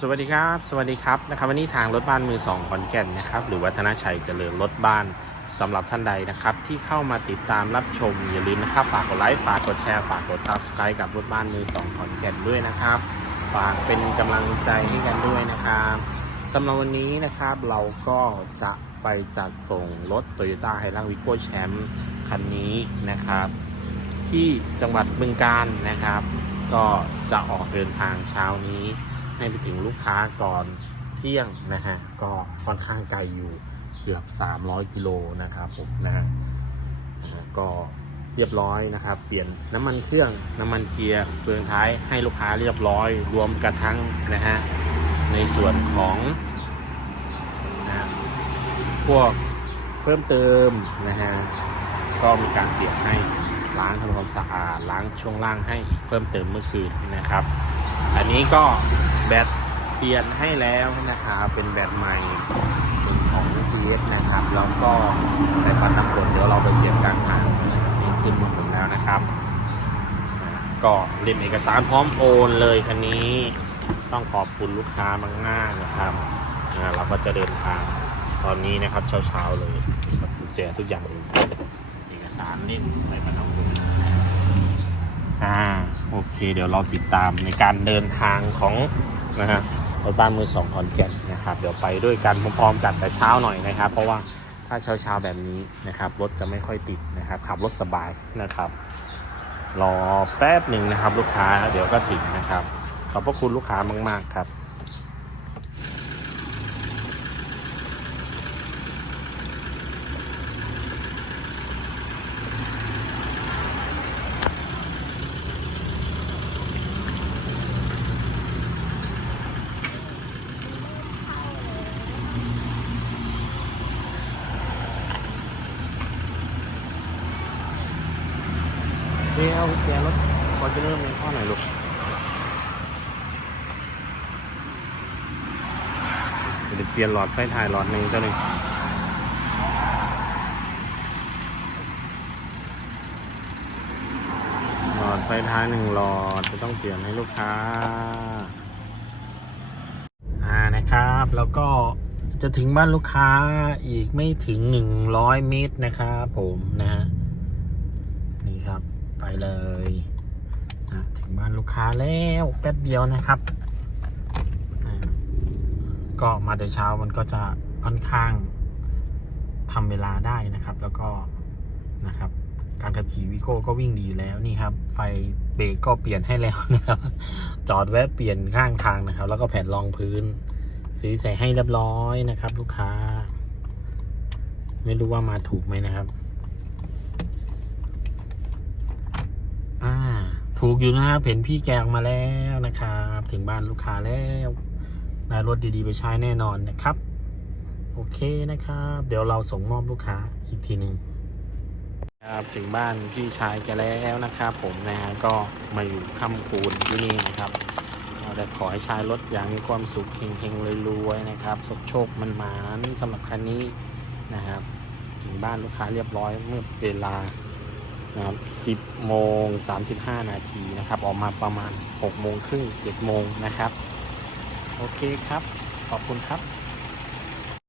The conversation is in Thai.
สวัสดีครับ สวัสดีครับนะครับวันนี้ทางรถบ้านมือสองขอนแก่นนะครับ หรือวัฒนชัยเจริญรถบ้านสำหรับท่านใดนะครับ ที่เข้ามาติดตามรับชม อย่าลืมนะครับ ฝากกดไลค์ฝากกดแชร์ฝากกด subscribe กับรถบ้านมือสองขอนแก่นด้วยนะครับ ฝากเป็นกำลังใจให้กันด้วยนะครับสำหรับวันนี้นะครับเราก็จะไปจัดส่งรถ Toyota h i l u x Vigo Champ คันนี้นะครับ ที่จังหวัดบึงกาฬนะครับ ก็จะออกเดินทางเช้านี้ ให้ไปถึงลูกค้าก่อนเที่ยงนะฮะก็ค่อนข้างไกลอยู่เกือบ 300 กิโลนะครับผมนะฮะนะฮะก็เรียบร้อยนะครับ เปลี่ยนน้ำมันเครื่องน้ำมันเกียร์เฟืองท้ายให้ลูกค้าเรียบร้อย รวมกระทั่งนะฮะในส่วนของนะฮะพวกเพิ่มเติมนะฮะก็มีการเปลี่ยนให้ล้างทำความสะอาดล้างช่วงล่างให้เพิ่มเติมเมื่อคืนนะครับ อันนี้ก็ แบตเปลี่ยนให้แล้วนะครับเป็นแบตใหม่เป็นของ GS นะครับ แล้วก็ในปันน้ำฝนเดี๋ยวเราไปเปลี่ยนกลางทางนี่ขึ้นมดหมดแล้วนะครับ ก็เล่มเอกสารพร้อมโอนเลยคันนี้ต้องขอบคุณลูกค้ามากๆนะครับเราก็จะเดินทางตอนนี้นะครับเช้าๆเลยกับกุญแจทุกอย่างเลยเอกสารเล่มในปันน้ำฝนอ่าโอเค เดี๋ยวเราติดตามในการเดินทางของ นะฮะรถบ้านมือสองขอนแก่นนะครับเดี๋ยวไปด้วยกันพร้อมๆกันแต่เช้าหน่อยนะครับ เพราะว่าถ้าเช้าๆแบบนี้นะครับรถจะไม่ค่อยติดนะครับขับรถสบายนะครับ รอแป๊บหนึ่งนะครับ ลูกค้าเดี๋ยวก็ถึงนะครับขอบพระคุณลูกค้ามากๆครับ เดี๋ยวเดี๋ยวรถฟอร์จูเนอร์มีข้อไหนอยลูกเดี๋ยวเปลี่ยนหลอดไฟถ่ายหลอดหนึ่งเจ้าหนึ่งหลอดไฟท้ายหนึ่งหลอดจะต้องเปลี่ยนให้ลูกค้าอ่านะครับ แล้วก็จะถึงบ้านลูกค้าอีกไม่ถึง100เมตรนะครับผมนะฮะนี่ครับ ไปเลยนะถึงบ้านลูกค้าแล้วแป๊บเดียวนะครับ ก็มาแต่เช้ามันก็จะค่อนข้างทำเวลาได้นะครับ แล้วก็นะครับ การขับขี่วิโก้ก็วิ่งดีอยู่แล้วนี่ครับ ไฟเบรกก็เปลี่ยนให้แล้วนะครับ จอดแวะเปลี่ยนข้างทางนะครับ แล้วก็แผ่นรองพื้นซื้อใส่ให้เรียบร้อยนะครับ ลูกค้า ไม่รู้ว่ามาถูกไหมนะครับ อ่า ถูกอยู่นะครับเห็นพี่แกออกมาแล้วนะครับถึงบ้านลูกค้าแล้วได้รถดีๆไปใช้แน่นอนนะครับ โอเคนะครับ เดี๋ยวเราส่งมอบลูกค้าอีกทีหนึ่งครับถึงบ้านพี่ชายแกแล้วนะครับ ผมนะฮะก็มาอยู่ค่ำคูณที่นี่นะครับเราได้ขอให้ใช้รถอย่างมีความสุขเฮงๆรวยๆนะครับสดโชคมันหมานสำหรับคันนี้นะครับ ถึงบ้านลูกค้าเรียบร้อยเมื่อเวลา นะครับ10โมง35 นาทีนะครับ ออกมาประมาณ6โมงครึ่ง7โมงนะครับ โอเคครับ ขอบคุณครับ